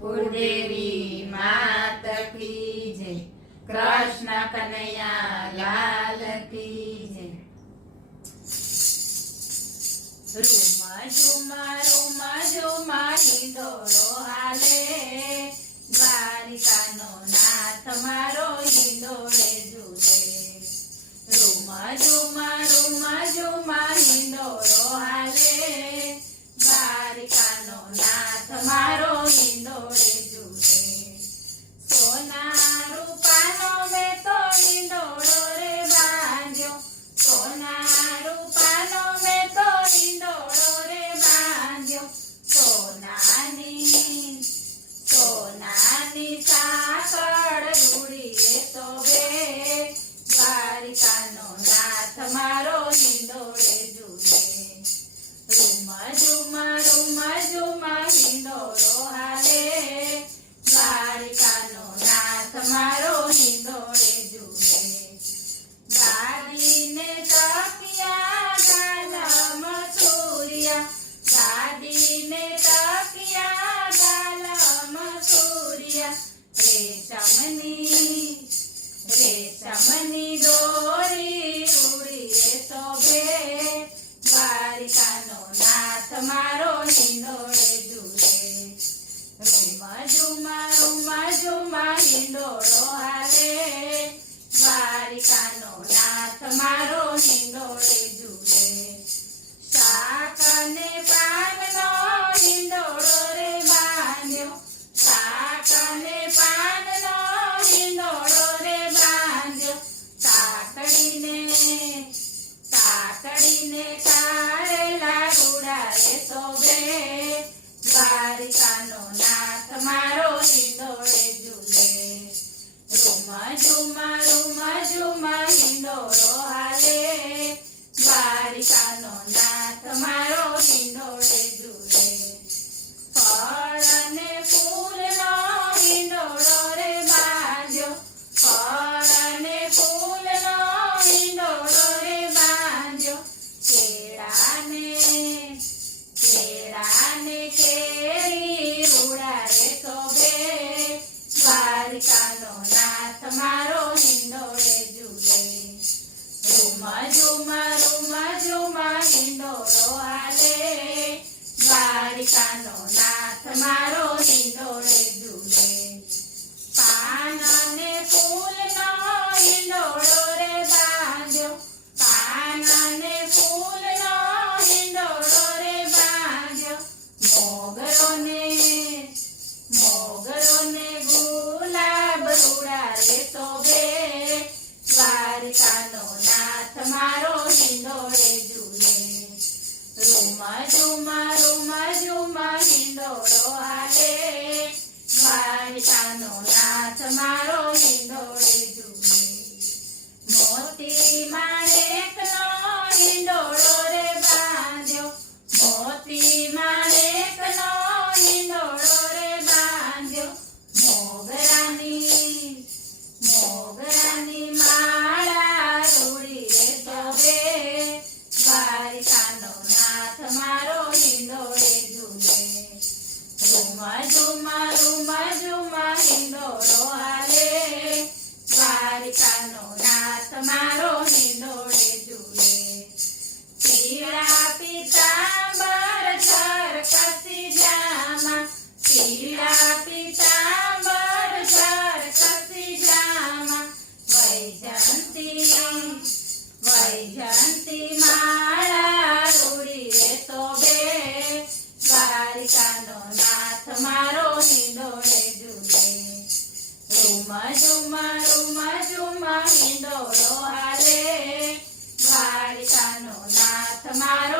કુળદેવી માત કી જય, કૃષ્ણ કનૈયા લાલ કી જય. રૂમા ઝુમા રૂમા ઝુમા હિંડોળો હાલે, દ્વારિકાનો નાથ મારો હિંડોળે ઝૂલે. રૂમા ઝુમા હિંડોળો હાલે, દ્વારિકાનો નાથ મારો હિંડોળે ઝૂલે. સોના રૂપાનો મેં તો હિંડોળો રે બાંધ્યો, સોના રૂપાનો મેં તો હિંડોળો રે બાંધ્યો. સોનાની સાંકળ રૂડીએ તો બે, દ્વારિકાનો નાથ મારો હિંડોળે ઝૂલે. રૂમા ઝુમા હિંડોળો હાલે, દ્વારિકાનો નાથ મારો હિંડોળે ઝૂલે. ગાદીને તકિયા ગાલમ સૂર્યા, ગાદીને તકિયા ગાલમ સૂર્યા. રેશમની દોરી રૂડીએ શોભે, દ્વારિકાનો નાથ મારો હિંડોળે ઝૂલે. રૂમા ઝુમા હિંડોળો હાલે, દ્વારિકાનો નાથ મારો હિંડોળે ઝૂલે. શાક અને પાનનો હિંડોળો રે બાંધ્યો, શાક અને પાનનો હિંડોળો રે બાંધ્યો. તાતડીને કારેલા રૂડાએ શોભે, દ્વારિકાનો નાથ મારો હિંડોળે ઝૂલે. રૂમા ઝુમા હિંડોળો હાલે, દ્વારિકાનો નાથ મારો હિંડોળે ઝૂલે. ફળ અને ફૂલનો હિંડોળો રે બાંધ્યો, ફળ અને ફૂલનો હિંડોળો રે બાંધ્યો. કેળાને કેરી રૂડાએ શોભે, દ્વારિકાનો નાથ મારો હિંડોળે ઝૂલે. રૂમા ઝુમા હિંડોળો હાલે, દ્વારિકાનો નાથ મારો હિંડોળે ઝૂલે. પાન અને ફૂલનો હિંડોળો રે બાંધ્યો, પાન અને ફૂલનો હિંડોળો રે બાંધ્યો. મોગરોને ગુલાબ રૂડાએ શોભે, દ્વારિકાનો નાથ મારો હિંડોળે ઝૂલે. રૂમા ઝુમા હિંડોળો હાલે, દ્વારિકાનો નાથ મારો હિંડોળે ઝૂલે. મોતી માણેકનો હિંડોળો રે બાંધ્યો, મોતી માણેકનો હિંડોળો રે બાંધ્યો. મોગરાની માળા રૂડીએ શોભે, દ્વારિકાનો નાથ મારો હિંડોળે ઝૂલે. રૂમા ઝુમા હિંડોળો હાલે, દ્વારિકાનો નાથ મારો હિંડોળે ઝૂલે. પીળા પીતાંબર ઝરકસી જામા, પીળા પીતાંબર ઝરકસી જામા. વૈજયંતી માળા રૂડીએ શોભે, દ્વારિકાનો નાથ મારો હિંડોળે ઝૂલે. રૂમા ઝુમા હિંડોળો હાલે, દ્વારિકાનો નાથ મારો